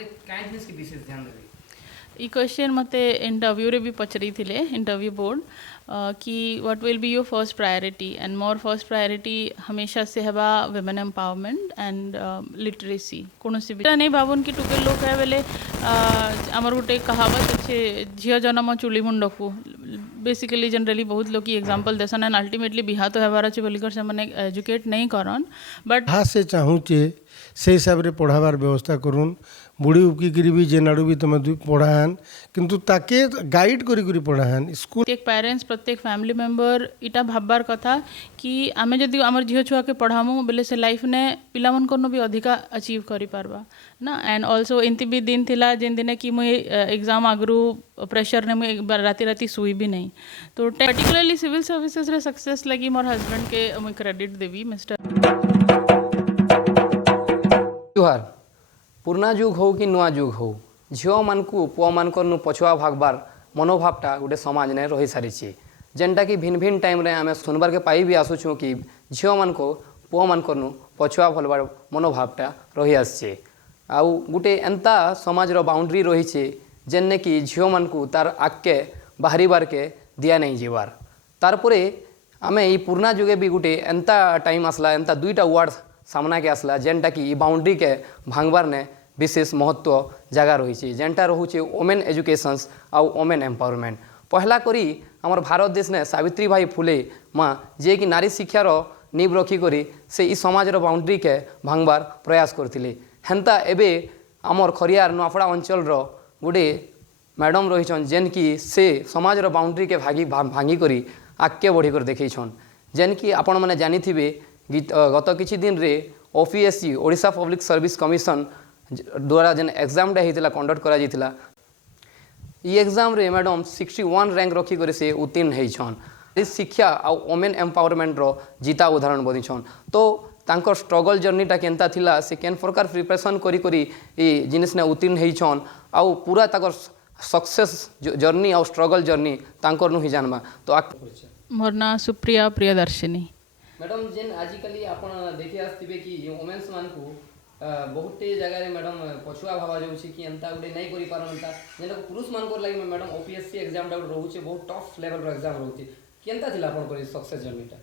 तापर काई जिनिस के विशेष ध्यान देबे ई क्वेश्चन मते इंटरव्यू रे भी पचरी थिले इंटरव्यू बोर्ड कि what will be your first priority and more first priority हमेशा से हेबा वुमेन एम्पावरमेंट एंड लिटरेसी कोनोसी भी नहीं भाबुन कि टुके लोक है बेले हमर गोटे कहावत अच्छे झियो जन्म चुली मुंडकू बेसिकली जनरली बहुत लोग की एग्जांपल देसन एंड अल्टीमेटली बिहा तो हेबार अछि बोलिकर से माने एजुकेट नहीं करन बट हाँ से चाहूचे से हिसाब रे पढ़ाबार व्यवस्था करूँ बुढ़ी उबकी करी भी जेन आड़ू भी तुम पढ़ाहान किंतु ताके गाइड करी करी पढ़ाहान स्कूल प्रत्येक पेरेंट्स प्रत्येक फैमिली मेंबर इटा भाबबार कथा कि आमे जदि आमर झियो छुआ के पढ़ामु बेले से लाइफ ने पिला मन कोन भी अधिका अचीव करि पारबा ना एंड आल्सो एंती भी दिन थिला जेन दिन कि मुई एग्जाम आगरू प्रेशर ने मुई राती राती सुई भी नहीं तो पर्टिकुलरली सिविल सर्विसेज रे सक्सेस लगी मोर हस्बैंड के मुई क्रेडिट देवी मिस्टर जुहार पुराना जुग हो कि नुआ जुग हो झील मान पुआ मान पछुआ भागबार मनोभावटा गोटे समाज ने रही सारी जेनटा कि भिन्न भिन्न टाइम रे आमे सुनबार के पाई भी आसुछूँ कि झील मान पुआ मान पछुआ भलबार मनोभावटा रही आसचे आउ गोटे एंता समाज रो बाउंड्री रही जेने कि झील मान तार आगके बाहर के दिया नहीं जीवार तारपरे आमे ई पुराना जुगे भी गोटे एंता टाइम आसला एंता दुईटा वर्ड सामना के आसला जेनटा कि बाउंड्री के भांगबार ने विशेष महत्व जगह रही जेनटा रोचे वोमेन एजुकेशंस आउ वोमेन एम्पावरमेंट पहला करी आमर भारत देश ने सावित्री भाई फुले माँ जे कि नारी शिक्षार नीव रखिक से ई समाज रो बाउंड्री के भांगबार प्रयास करथिले हेन्ता एबे आमर खरियार नुआपड़ा अंचल रो गोटे मैडम रहीछन जेन कि से समाज रो बाउंड्री के भांगी करी आगे बढ़ी कर देखैछन जेन कि आपण माने जानिथिबे गत किछि दिन रे OPSC Odisha public service commission द्वारा जेन एग्जामटा होता कंडक्ट करा जाइतिला ई एग्जाम रे मैडम 61 रैंक रखिक से उत्तीर्ण होइछन शिक्षा आ वोमेन एम्पावरमेंट रो जीता उदाहरण बनिछन तो तांकर स्ट्रगल जर्नीटा केनता थिला से केन प्रकार प्रिपरेशन करी करी ई जिनिस ने उत्तीर्ण होइछन आ पूरा ताकर सक्सेस जर्नी आ स्ट्रगल जर्नी तांकर नु ही जानबा तो मोर ना सुप्रिया प्रियदर्शिनी मैडम जेन आजिकली आपण देखि आस्तिबे कि वोमेन्स मान को बहुत जगह रे मैडम पछुआ भावा जाउछि कि एंता गुडे नहीं करि पारनता जेन को पुरुष मान को लागि मैडम ओपीएससी एग्जाम डा रहउछि बहुत टफ लेवल रो एग्जाम रहउछि केनता थिला आपण को सक्सेस जर्नीटा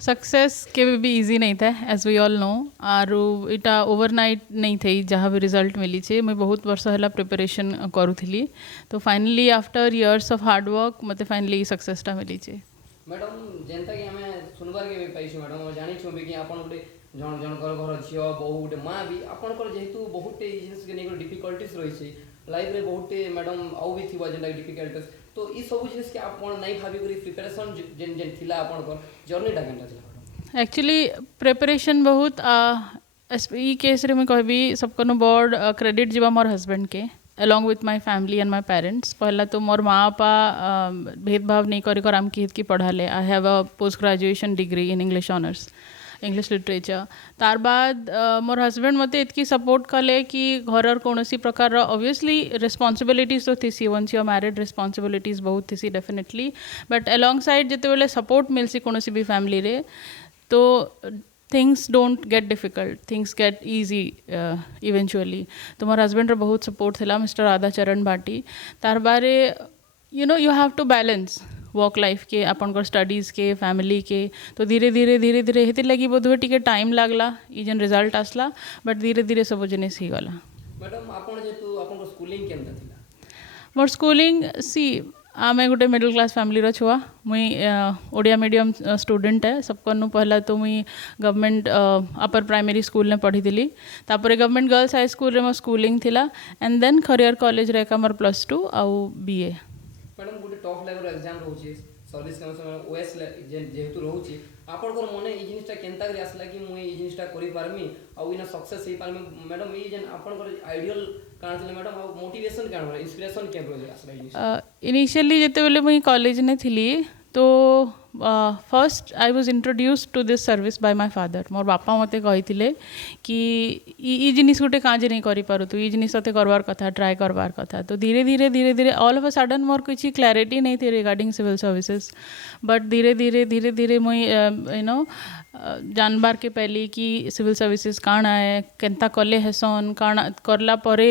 सक्सेस के भी इजी नहीं था एज वी ऑल नो आरु इटा ओवरनाइट नहीं थी जहाँ भी रिजल्ट मिली छे मैं बहुत वर्ष है प्रिपरेशन करूली तो finally after years of hard work मते फाइनली सक्सेसटा मिली छे मैडम जेनता कि हमें सुनबार के भी पाइछु मैडम जानि छु कि आपण गोटे जन जनकर घर झियो बहु गोटे माँ भी आपणकर जेहेतु बहुत जिनिस के नहीं डिफिकल्टीज रही लाइफ रे बहुत मैडम आउ भी थी जेनटा डिफिकल्टीज तो ई सब जिनिस के आपण नहीं भाबी करी प्रिपरेशन जेन जेन थिला आपणकर जर्नीटा केनटा थिला एक्चुअली प्रिपरेशन बहुत ई केस रे मैं कहबी सबकनो बड़ क्रेडिट जीवा मोर हस्बैंड के along with my family and my parents पहला तो मोर माँ बापा भेदभाव नहीं कर आम की पढ़ा ले I have a post graduation degree in English honours English literature तार बाद मोर हस्बैंड मते इतकी सपोर्ट कले कि घर कौन प्रकार ऑब्वियसली रिस्पांसिबिलिटीज तो थी once you are married responsibilities बहुत थी डेफिनेटली बट अलोंग साइड जिते बेले सपोर्ट मिलसी कौन भी फैमिली रे तो things don't get difficult, things get easy eventually. तो मोर हस्बैंड रो बहुत सपोर्ट थिला मिस्टर राधा चरण भाटी तार बारे you know you have to balance work life के अपन स्टडीज के फैमिली के तो धीरे धीरे हेती लगी बोधवे टिके टाइम लागला ई जन रिजल्ट आसला बट धीरे धीरे सब जिनिस ही गला मैडम आपण जेतु अपन स्कूलिंग केनता थिला मोर स्कूलिंग सी आमे गोटे मिडिल क्लास फैमिली रो छुआ मुई ओडिया मीडियम स्टूडेंट है सबको पहला तो मुई गवर्नमेंट अपर प्राइमरी स्कूल ने पढ़ी थी तापर गवर्नमेंट गर्ल्स हाई स्कूल रे मो स्कूलिंग थिला एंड देन खरियर कॉलेज रे का मोर +2 आउ बीए मैडम गोटे टॉप लेवल एग्जाम रहउछि सर्विस कमिशन ओएस जेहेतु रहउछि आपनकर मने ई जिनिसटा केनता करी आसला कि मुई ई जिनिसटा करि पारमी आ इना सक्सेस हे पारमी मैडम ई जेन आपनकर आइडियल कान थिले मैडम आ मोटिवेशन कान इंस्पिरेशन केन रहे आसला ई इनिशियली जेते बेले मुई कॉलेज ने थिली तो first I was introduced to this service by my father मोर बापा मते कहिथिले कि ई जिनिस गोटे काजे नहीं करि पारु तू ई जिनिस तते करवार कथा ट्राई करवार कथा तो धीरे धीरे ऑल ऑफ अ सडन मोर किछि क्लैरिटी नहीं थी रिगार्डिंग सिविल सर्विसेज बट धीरे धीरे मुई यू नो जानबार के पहली कि सिविल सर्विसेज काण है केनता कले हेसन काण करला परे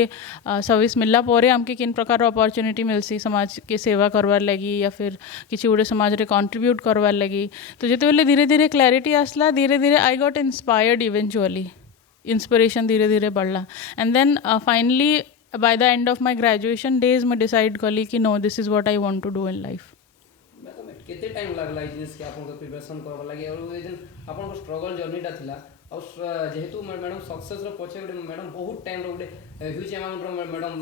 सर्विस मिलला परे हमके किन प्रकार अपॉर्चुनिटी मिलसी समाज के सेवा करवार लगी या फिर किसी गोटे समाज रे कंट्रीब्यूट करवार लगी तो जेते बेले धीरे धीरे क्लैरिटी आसला धीरे धीरे I got inspired eventually inspiration धीरे धीरे बढ़ला and then finally by the end of my graduation days मैं डिसाइड कली कि no this is what I want to do in life केते टाइम लागला ई जिनिस के आपन को प्रिपरेशन करबा लागि और ए जन आपन को स्ट्रगल जर्नीटा थिला और जेहेतु मैडम सक्सेस रो पछे गुटे मैडम बहुत टाइम रो गुटे ह्यूज अमाउंट रो मैडम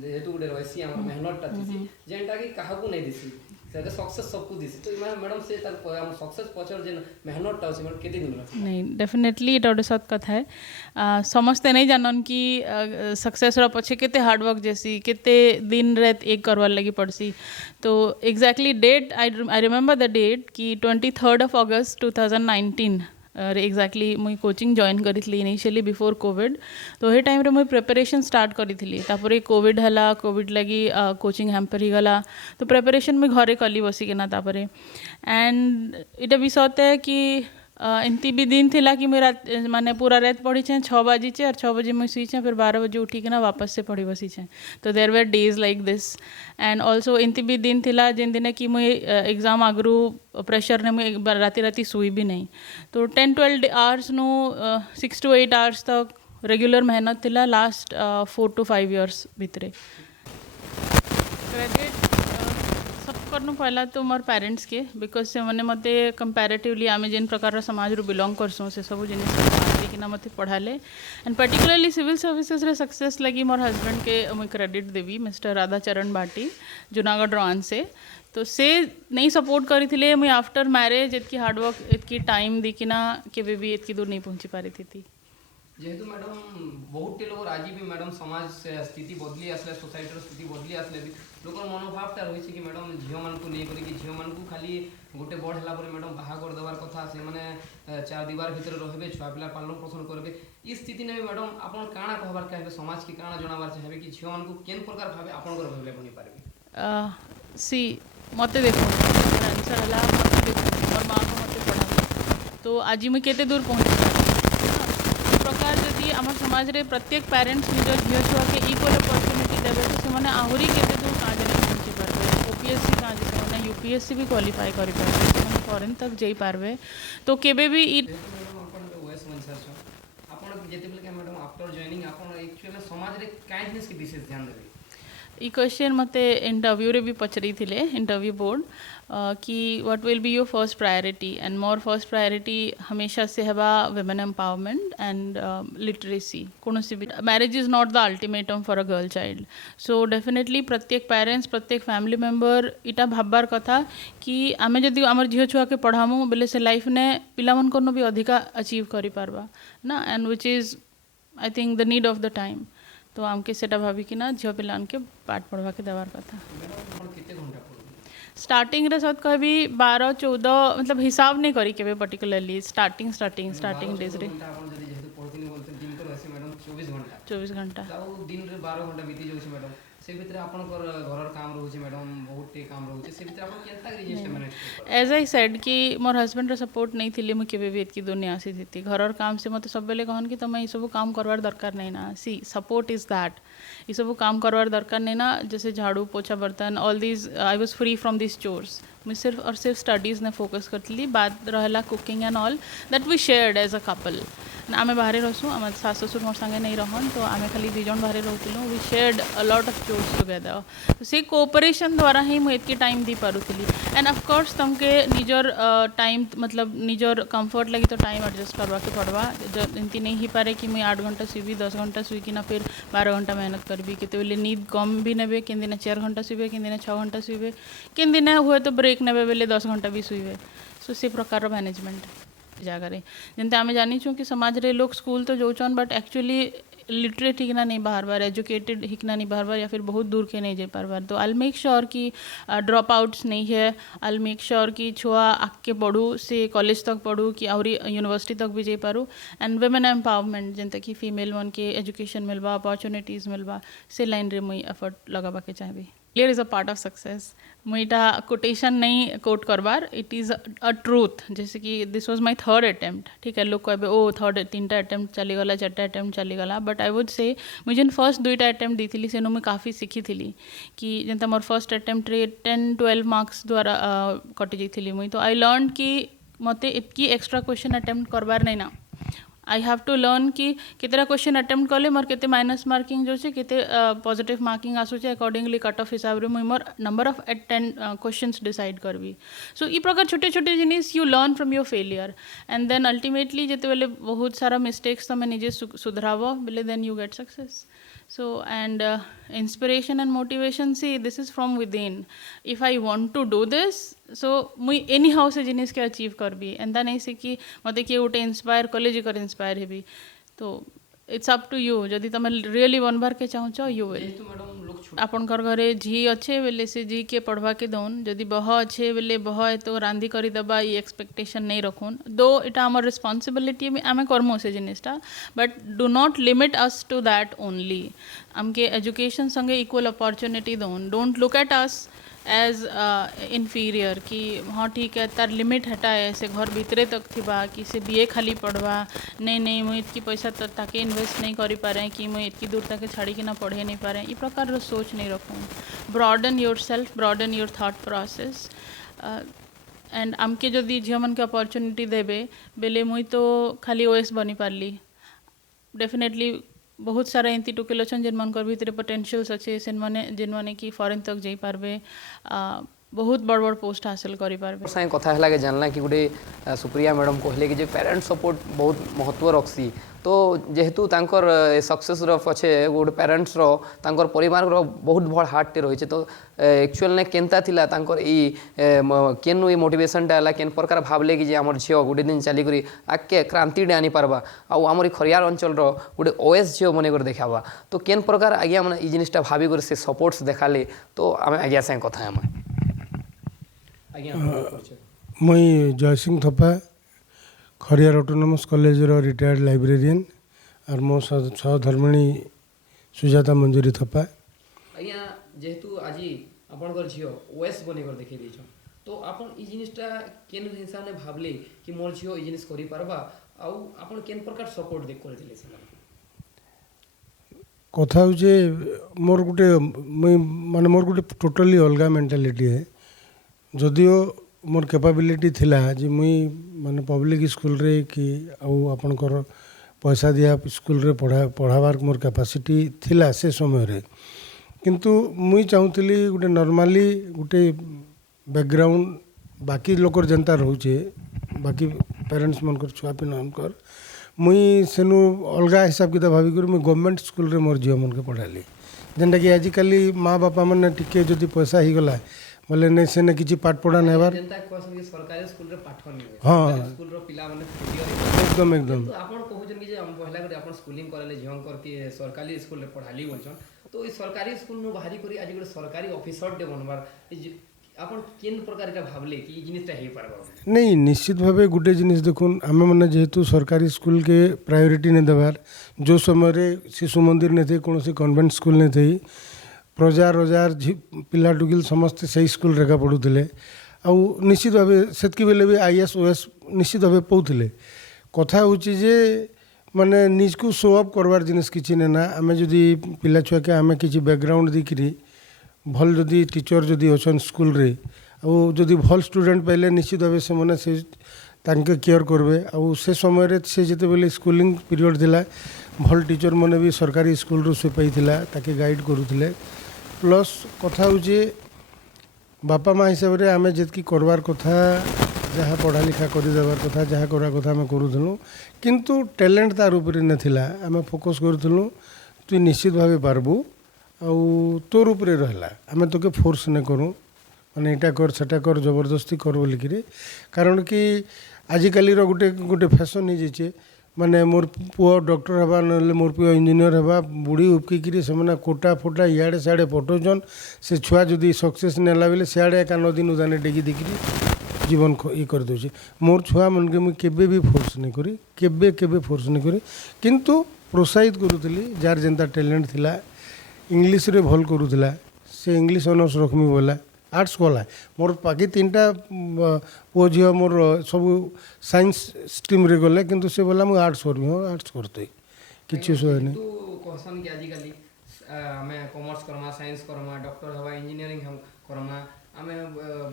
जेहेतु गुटे रहसी हमर मेहनत ता थिसी जेंटा कि काहाकू नै दिसी से सक्सेस सबको दिसी तो मैडम से तार हम सक्सेस पछर जे मेहनत ता से केते दिन लागला नहीं डेफिनेटली एटा गोटे सत कथा है समस्ते नहीं जानन कि सक्सेस रो पछे केते हार्ड वर्क जैसी केते दिन रात एक करवार लगी पड़सी तो exactly date I remember the date कि 23rd of August 2019 एग्जैक्टली मुई कोचिंग जॉइन करी इनिशियली बिफोर कोविड तो हे टाइम रे मुई प्रिपरेशन स्टार्ट करी तापर कोविड हला कोविड लगी कोचिंग हैम्पर ही गला तो प्रिपरेशन मुई घरे कली बसिकिना तापर एंड इटा विषय है कि एमती भी दिन थिला कि मैं रात माने पूरा रात पढ़ी 6 बजे और 6 बजे मुझे सुई फिर 12 बजे उठिकिना वापस से पढ़ी बसी तो there were days like this and also एमती भी दिन थिला जिन दिन कि मुझे एग्जाम आगरू प्रेशर ने मुझे राति सुई भी नहीं तो 10-12 आवर्स नु 6 to 8 आवर्स तक रेगुलर मेहनत थिला लास्ट 4 to 5 years भितरे क्रेडिट सबकर पहला तो मोर पेरेंट्स के बिकज से मैंने मत कंपैरेटिवली आम जिन प्रकार समाज रू बिलोंग करसूँ से सब जिन कि मत पढ़ाले एंड पर्टिकुलरली सिविल सर्विसेज रे सक्सेस लगी मोर हस्बैंड के मुझे क्रेडिट देवी मिस्टर राधाचरण बाटी जूनागढ़ रोआन से तो से नहीं सपोर्ट करी थे मुझे आफ्टर मैरिज इतकी हार्डवर्क इतकी टाइम दिकिना के भी इतकी दूर नहीं पहुँची पारी थी जेहेतु मैडम बहुत लोग आज भी मैडम समाज स्थिति बदली आसले सोसाइटी स्थिति बदली आसले भी लोक मनोभावटा रही कि मैडम झील मान नहीं करी झील मान खाली गोटे बड़ है मैडम बाहा कर देवार कथा से मैंने 4 दीवार भीतर रहे छुआ पिला पालन पोषण करेंगे ये स्थिति ने भी मैडम आप काଣା कहबार चाहे समाज के काଣା जनाबार चाहे कि झील मान केन प्रकार भाव आप भावे बनी पारे सी मत देखो आंसर है मत देखो और माँ को मत पढ़ा तो आज मुझे केते दूर पहुँच प्रकार जदि आम समाज रे प्रत्येक पेरेंट्स निजर झील छुआ के इक्वल अपॉर्चुनिटी देवे तो से आहरी केते दूर काजे नहीं पहुँची पारे ओपीएससी काजे से यूपीएससी भी क्वालिफाई करि पारे से फॉरेन तक जाई पारबे तो केबे भी मैडम आफ्टर जॉइनिंग आपण एक्चुअली समाज रे काई जिनिस के विशेष ध्यान देबे ई क्वेश्चन मते इंटरव्यू रे भी पचरी थिले इंटरव्यू बोर्ड कि what will be your first priority and more first priority हमेशा से हेबा वुमेन एम्पावरमेंट एंड लिटरेसी कोनोसी भी marriage is not the ultimatum for a girl child so definitely प्रत्येक पेरेंट्स प्रत्येक फैमिली मेंबर इटा भाबबार कथा कि आमे जदि आमर झील छुआ के पढ़ामु बेले से लाइफ ने पिला मन को भी अधिका अचीव करि पारबा ना and which is I think the need of the time तो आमके सेटा भाभी कि ना झील पिलान के पाठ पढ़वा के देवार कथा स्टार्टिंग रे सत कहबी 12-14 मतलब हिसाब नहीं करी के पर्टिकुलरली स्टार्टिंग डेज रे 24 घंटा दिन रे 12 घंटा बीती जाउछ मैडम से भीतर आपन घर काम रहउछ मैडम बहुत काम रहउछ से भीतर आपन केनता register manage as I said कि मोर हस्बैंड रे सपोर्ट नहीं थिले मु केबे भी इतकी दुनिया आसी थी घर काम से मते सब बेले कहन कि तमे ई सब काम करवार दरकार नहीं ना सी सपोर्ट इज दैट ये सब काम करवार दरकार नहीं ना जैसे झाड़ू पोछा बर्तन all these I was free from this chores मैं सिर्फ स्टडीज़ ने फोकस करती बाद रहला cooking and all that we shared as a couple आमे बाहर रहसु आम सास ससुर मोर संगे नहीं रहन तो आमे खाली 2 जन बाहर रहूँ we shared a lot of chores together तो से कोऑपरेशन द्वारा ही मुझे इतकी टाइम दी पारुली एंड ऑफकोर्स तुमके निजर टाइम मतलब निजर कंफर्ट लगी तो टाइम एडजस्ट करवा के पड़वा एमती नहीं ही पारे कि मुझे 8 घंटा सुबी 10 घंटा सुईकिना फिर 12 घंटा मेहनत करबी केते नींद कम भी नेबे केन दिन 4 घंटा सुबे केन दिन 6 घंटा सुबे केन दिन हुए तो ब्रेक नेबे बेले 10 घंटा भी सुईबे सो से प्रकार मैनेजमेंट जगह जमते आम जानी कि समाज रे लोग स्कूल तो जाऊन बट एक्चुअली लिटरेट हिकना नहीं बाहर बार, एजुकेटेड हिकना नहीं बाहर बार, या फिर बहुत दूर के नहीं जाए पार बार, तो आई मेक श्योर कि ड्रॉप आउट्स नहीं है। आई मेक श्योर कि छुआ आगे पढ़ू से कॉलेज तक पढ़ू कि आहरी यूनिवर्सिटी तक भी जाई पारू। एंड वुमेन एम्पावरमेंट जेनता कि फीमेल मन के एजुकेशन मिलवा, अपॉर्चुनिटीज मिलवा, से लाइन रे मुई एफर्ट लगाबा के चाहबी। Failure is a part of success. मुईटा कोटेशन नहीं कोट करबार, इट इज़ अ ट्रूथ। जैसे कि this was my third attempt, ठीक है, लोग कहबे ओ थर्ड 3टा अटेम्प्ट चलीगला, 4टा अटेम्प्ट चलीगला, बट आई वुड से मुझे जेन फर्स्ट 2टा अटेम्प्ट दी सेनु मुझे काफ़ी सीखी थी कि जेनता मोर फर्स्ट अटेम्प्ट रे 10-12 मार्क्स द्वारा कटि जाइली मुई। तो आई लर्न कि मते इतकी एक्स्ट्रा क्वेश्चन अटेम्प्ट करबार नहीं ना, आई हैव टू लर्न कि कितना क्वेश्चन अटेम्प्ट कले मोर केते माइनस मार्किंग जो छे, केते पॉजिटिव मार्किंग आसुचे, अकॉर्डिंगली कट ऑफ हिसाब रे मुई मोर नंबर ऑफ क्वेश्चंस डिसाइड करबी। सो ई प्रकार छोटे छोटे जिनिस you learn from your failure, and then ultimately जेते बेले बहुत सारा मिस्टेक्स तमे निजे सुधरावो बेले then you get success. So, and inspiration and motivation, see, this is from within. If I want to do this, so मुई एनी हाउ से जिनिस के अचीव करबी, एंदा नहीं से कि मते किए उठे इंस्पायर कॉलेज कर इंस्पायर हेबी। तो इट्स अप टू यू, जदि तुम रियली बनबार के चाहूच यू विल। आपनकर घरे झी अच्छे बेले से झी के पढ़वा के दौन, जदि बह अच्छे बेले बह तो रांधि करी दबा, ये एक्सपेक्टेशन नहीं रखुन। दो इटा आमर रिस्पॉन्सिबिलिटी आम करमु से जिनिसटा, but do not limit us to that only. आमके एजुकेशन संगे इक्वल अपॉर्चुनिटी दौन, don't look at us as inferior कि हाँ ठीक है तार लिमिट हटाए से घर भितरे तक थिबा कि से बीए खाली पढ़वा, नहीं मुझे इतकी पैसा ताके इन्वेस्ट नहीं करी पारे कि मुझे इतकी दूर तक छाड़ी कि ना पढ़े नहीं पारे, ये प्रकार सोच नहीं रखूँ। Broaden yourself, broaden your thought process, and आमके जदि झील मन के अपॉर्चुनिटी देबे बेले मुई तो खाली ओएस बनी पारली। डेफिनेटली बहुत सारा एंती टुकेल अच्छा जेन मन भीतर पोटेंशियल्स अच्छे, से जेन माने कि फॉरेन तक जाई पारबे, बहुत बड़ बड़ पोस्ट हासिल करि पारबे। साइ कथा हला के जानला कि गोटे सुप्रिया मैडम कहले कि जे पेरेंट्स सपोर्ट बहुत महत्व रखसी। तो जेहेतु तांकर सक्सेस रो पछे गोटे पेरेंट्स रो तांकर परिवार रो बहुत बड़ हार्ट टे रहिছে। तो एक्चुअल ने केनता थिला तांकर ई केनु ई मोटिवेशन टा हला केन प्रकार भाबले कि जे हमर झियो गोटे दिन चली करी आके क्रांति डे आनी पारबा, आ हमर ई खरियार अंचल रो गोटे ओएस झियो मने कर देखाबा। तो केन प्रकार आज्ञा माने ई जिनिसटा भाबी कर से सपोर्ट्स देखाले। तो आमे आज्ञा से कथा हम आज्ञा मुई जय सिंह थप्पा खरियार ऑटोनोमस कॉलेज रो रिटायर्ड लाइब्रेरियन और मो सहधर्मिणी सुजाता मंजूरी थप्पा। आज्ञा जेहेतु आज आपनकर झियो ओएस बने कर देखि दैछ, तो आपन ई जिनिसटा केन हिसाब ने भाबले कि मोर झियो ई जिनिस करि पारबा, आ आपन केन प्रकार सपोर्ट देख कर दिले सला। कथा हो जे मोर गुटे माने मोर गुटे टोटली अलगा मेंटालिटी है। जदियो मोर कैपेबिलिटी थिला जे मुई माने पब्लिक स्कूल रे कि आपनकर पैसा दिया स्कूल रे पढ़ाबार मोर कैपेसिटी थिला से समय रे, किंतु मुई चाहूली गोटे नॉर्मली गोटे बैकग्राउंड बाकी लोकर जनता रोचे, बाकी पेरेंट्स मनकर छुआ पिनकर मुई सेनु अलगा हिसाब किताब भावी कर मुई गवर्नमेंट स्कूल रे मोर झियो मन के पढ़ाली। जेनटा कि आजिकली माँ बापा मैंने टिके जदि पैसा ही गला बोले नहीं से ने किछि पाठ पढ़ा नेबार सरकारी स्कूल रे पाठ नहीं। हाँ स्कूल रो पिला माने एकदम एकदम। तो आपन कहउछन कि जे हम पहला करे आपन स्कूलिंग करले झियो करके सरकारी स्कूल रे पढ़ाली बोलछन। तो ई सरकारी स्कूल नु बाहरी करी आज गोटे सरकारी ऑफिसर डे बनबार आपन केन प्रकार का भाबले कि ई जिनिसटा हे पारबा। नहीं निश्चित भावे गोटे जिनिस देखुन आमे माने जेहेतु सरकारी स्कूल के प्रायोरिटी ने देबार, जो समय रे शिशु मंदिर ने थे कौन सी कन्वेंट स्कूल ने थे, प्रजा रोजार पिला टुकिल समस्ते से स्कूल रेखा पढ़ुले। आउ निश्चित भाव सेतकी बेले भी आईएएस ओएस निश्चित भाव पाउले। कथा होची जे माने निज को शो अप करवार जिनिस किछि ने ना, आमे जदि पिला छुआ के आमे किछि बैकग्राउंड देखिरी भल जदि टीचर जदि अछन स्कूल रे आउ जदि भल स्टूडेंट पाइले निश्चित भाव से माने से तांके केयर करबे। आउ से समय रे से जते बेले स्कूलिंग पीरियड थिला भल टीचर माने भी सरकारी स्कूल रो से पाइथिला ताके गाइड करूथिले। प्लस कथा होचे बापा माँ हिसाब से आम जितकी करवार कथा जहाँ पढ़ा लिखा करदेवार कथा जहाँ करा कथा आम करूँ, किंतु टैलेंट तार ऊपर नाला आम फोकस करूँ तु निश्चित भाव पार्बू आउ तोर उपरे रहला आम तोके फोर्स नहीं करूँ माने इटा कर सेटा कर जबरदस्ती कर बोलिकी। कारण कि आजिकल गोटे गोटे फैशन हो जाइए माने मोर पुओ डॉक्टर हवा नले मोर पुओ इंजीनियर हवा बुढ़ी उपकिरी से कोटा फोटा इे सियाड़े पठौन से छुआ जदि सक्सेस नेला बेले सियाड़े एका नदी उदाने डेगी देखिरी जीवन ये कर दूसरी मोर छुआ मन के मुझे केबे भी फोर्स नहीं करी केबे केबे फोर्स नहीं करी किंतु प्रोत्साहित करूली जार जेनता टैलेंट थिला इंग्लिश रे भल करूला से इंग्लिश ऑनर्स रखमी बोला आर्ट्स कला मोर बाकी 3टा पुओ झी मोर सब साइंस स्ट्रीम रे गले किंतु से बोला मुझे आर्ट्स करमी हो आर्ट्स करते किसी नहीं तू कहसन कि आजिकली आमे commerce Karma science Karma doctor हवा इंजीनियरिंग हम करमा आमे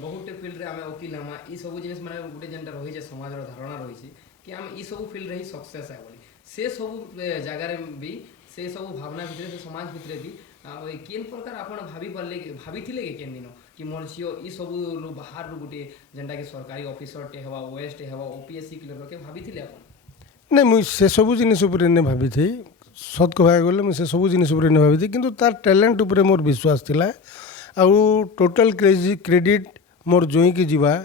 बहुत फील्ड रे आमे वकील हमा ई सब जिनिस माने गुटे जेनटा रही जे समाज रो धारणा रही कि आमे ई सब फील्ड रे ही सक्सेस है बोली से सब जगह रे भी से सब भावना भितरे से समाज भितरे भी केन प्रकार आपण भाभी परले भाभी थिले के केन दिनो कि मोर झियो ई सब बाहर रू गुटे जेनटा कि सरकारी ऑफिसर टे हवा ओएस टे हवा ओपीएससी क्लियर के भाभी थिले आपण नहीं मुझे से सब जिनिस उपरे ने भाभी थी सत कहवा गले मुझे से सब जिनिस उपरे ने भाभी थी किंतु तार टैलेंट उपरे मोर विश्वास थिला आउ टोटल क्रेडिट मोर जोई की जीवा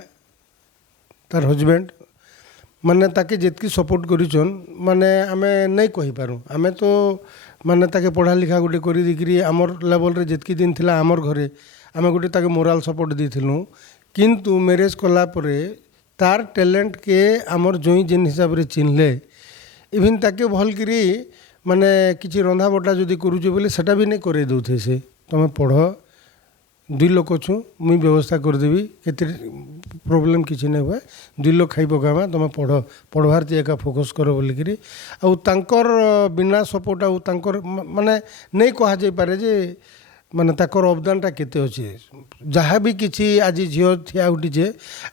तार हजबैंड माने ताके जितकी सपोर्ट करिछन माने आमे नहीं कहि पारू आमे तो माने ताके पढ़ा लिखा गोटे करी दिकरी आमर लेवल रे जितकी दिन थिला आमर घरे आमे गोटे ताके मोराल सपोर्ट देथिलु किंतु मैरिज कला परे तार टैलेंट के आमर जोई जिन हिसाब रे चिन्हले इवन ताके भल करी माने किछि रंधा बटा जदि करूछु बोले सेटा भी नहीं करे दउथे से तमे पढ़ 2 लोक छु मुई व्यवस्था करदेवी केते प्रोब्लेम किसी नहीं हुए 2 लोग खाई पकावा तुम पढ़वार ती एका फोकस कर बोलिकी आउ तांकर बिना सपोर्ट आउ तांकर माने नहीं कह जाई पारे जे माने ताकर अवदानटा केते अच्छे जहाँ भी किसी आज झील ठिया उठीचे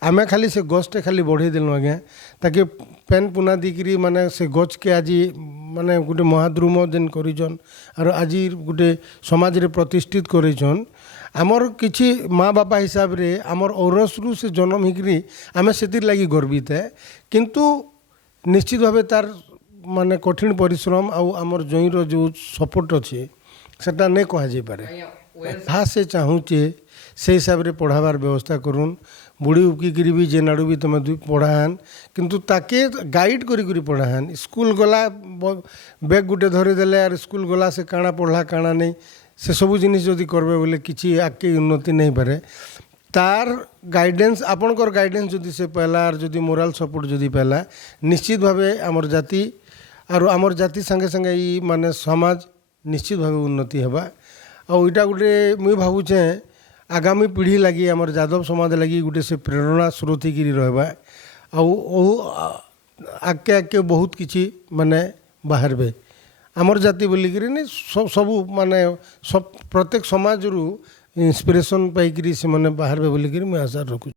आमे खाली से गछटे खाली बढ़े देलु आज्ञा ताके पेन पुना दिकरी माने से गछ के आज माने गोटे महाद्रुम जेन करिछन आर आज गोटे समाज रे प्रतिष्ठित करिछन आमर किछि माँ बापा हिसाब रे आमर औरसरू से जन्म हिकरी आमे सेतिर लगी गर्वित है किंतु निश्चित भावे तार माने कठिन परिश्रम आउ आमर जईर जो सपोर्ट अच्छे सेटा नहीं कह जाई पारे हाँ से चाहूचे से हिसाब रे पढ़ाबार व्यवस्था करूँ बुढ़ी उपकिरी भी जेन आड़ू भी तुम पढ़ाहान किंतु ताके गाइड करी पढ़ाहान स्कूल गला बैग गुटे धरीदेले आर स्कूल गला से काଣା पढ़ला काଣା नहीं से सब जिनिस जदि करबे बोले किछि आगे उन्नति नहीं पारे तार गाइडेंस आपणकर गाइडेंस जदि से पहला आर जदि मोराल सपोर्ट जदि पहला निश्चित भावे आमर जाति आर आमर जाति संगे संगे ई माने समाज निश्चित भावे उन्नति हेबा आ इटा गोटे मुई भावुचे आगामी पीढ़ी लगी आमर यादव समाज लगी गोटे से प्रेरणा स्रोत गिरी रहबा आगे आगे बहुत किछि माने बाहरबे आमर जाति बोलिकी नहीं सब माने सब प्रत्येक समाज रु इंस्पिरेशन पाइकी से माने बाहर बोलिकी मुझे आशा रखुँ।